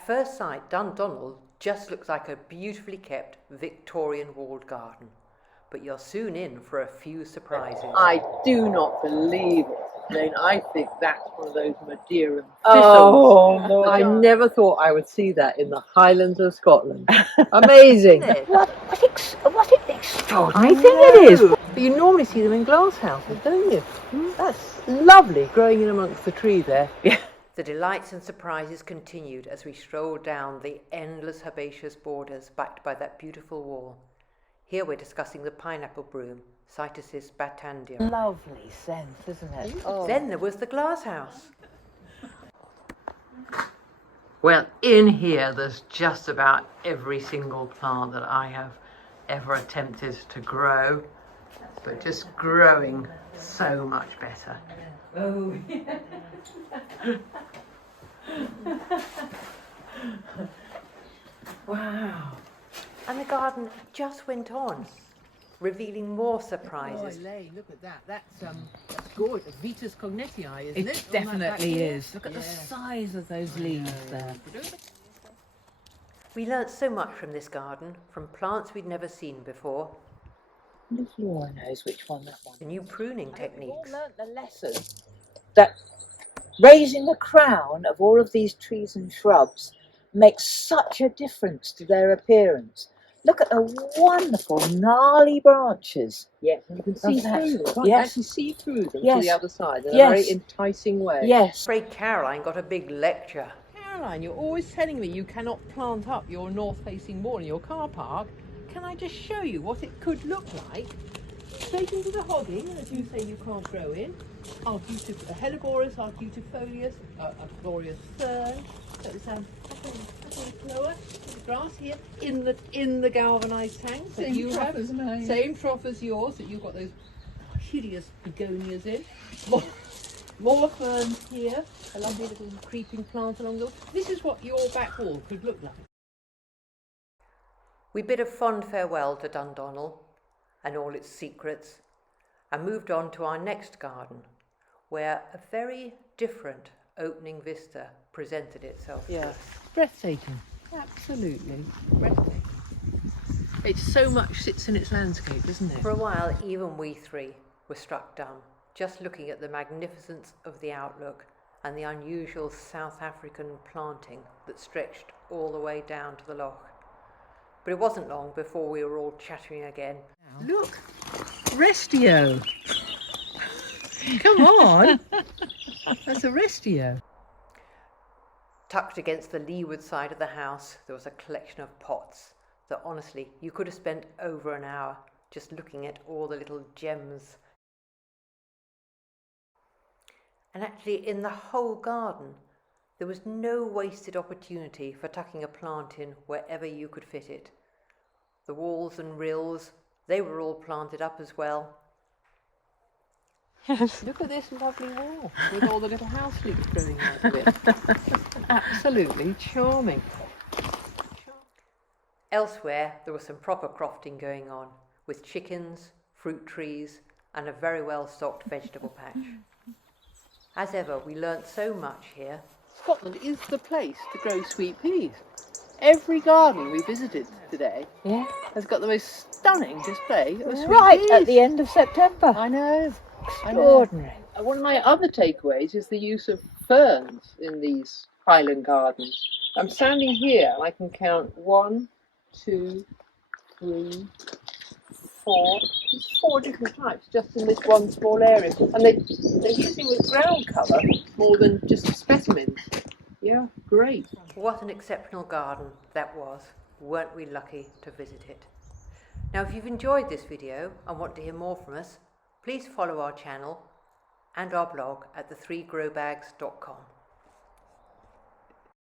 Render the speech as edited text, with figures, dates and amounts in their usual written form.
At first sight, Dundonnell just looks like a beautifully kept Victorian walled garden. But you're soon in for a few surprises. I do not believe it, Jane. I think that's one of those Madeira thistles. Oh, no. I never thought I would see that in the Highlands of Scotland. Amazing. Isn't it? What an extraordinary thing it is. But you normally see them in glass houses, don't you? That's lovely, growing in amongst the tree there. The delights and surprises continued as we strolled down the endless herbaceous borders backed by that beautiful wall. Here we're discussing the pineapple broom, Cytisus batandium. Lovely scent, isn't it? Oh. Then there was the glass house. Well, in here there's just about every single plant that I have ever attempted to grow, but just growing so much better. Oh, wow. And the garden just went on, revealing more Oh, surprises. Elaine, look at that. That's gorgeous. Vitis cognitii, isn't it? It definitely is. Look Look at the size of those leaves there. We learnt so much from this garden, from plants we'd never seen before, If Laura knows which one that one the new pruning techniques. We've all learnt the lesson that raising the crown of all of these trees and shrubs makes such a difference to their appearance. Look at the wonderful gnarly branches. Yes, and you can see that. through them. You can't Yes. actually see through them to Yes. the other side in a Yes. very enticing way. Yes. I'm afraid Caroline got a big lecture. Caroline, you're always telling me you cannot plant up your north-facing wall in your car park. Can I just show you what it could look like? Straight into the hogging, as you say you can't grow in. A Helleborus arcutifolius, a glorious fern. So it's flower, grass here in the galvanised tanks that you have. Same trough as yours that you've got those hideous begonias in. More ferns here, a lovely little creeping plant along the wall. This is what your back wall could look like. We bid a fond farewell to Dundonnell and all its secrets and moved on to our next garden, where a very different opening vista presented itself to Yeah. us. Breathtaking, absolutely breathtaking. It so much sits in its landscape, doesn't it? For a while, even we three were struck dumb, just looking at the magnificence of the outlook and the unusual South African planting that stretched all the way down to the loch. But it wasn't long before we were all chattering again. Look, Restio. Come on, that's a Restio. Tucked against the leeward side of the house, there was a collection of pots that honestly, you could have spent over an hour just looking at all the little gems. And actually, in the whole garden, there was no wasted opportunity for tucking a plant in wherever you could fit it. The walls and rills, they were all planted up as well. Look at this lovely wall with all the little house leeks growing out of it. Absolutely charming. Elsewhere, there was some proper crofting going on, with chickens, fruit trees, and a very well-stocked vegetable patch. As ever, we learnt so much here. Scotland is the place to grow sweet peas. Every garden we visited today Yeah. has got the most stunning display of sweet Right peas. at the end of September. I know. Extraordinary. One of my other takeaways is the use of ferns in these Highland gardens. I'm standing here and I can count 1, 2, 3, 4. There's 4 different types just in this one small area. And they're using with ground cover more than just specimens. Yeah, great. What an exceptional garden that was. Weren't we lucky to visit it? Now, if you've enjoyed this video and want to hear more from us, please follow our channel and our blog at the3growbags.com.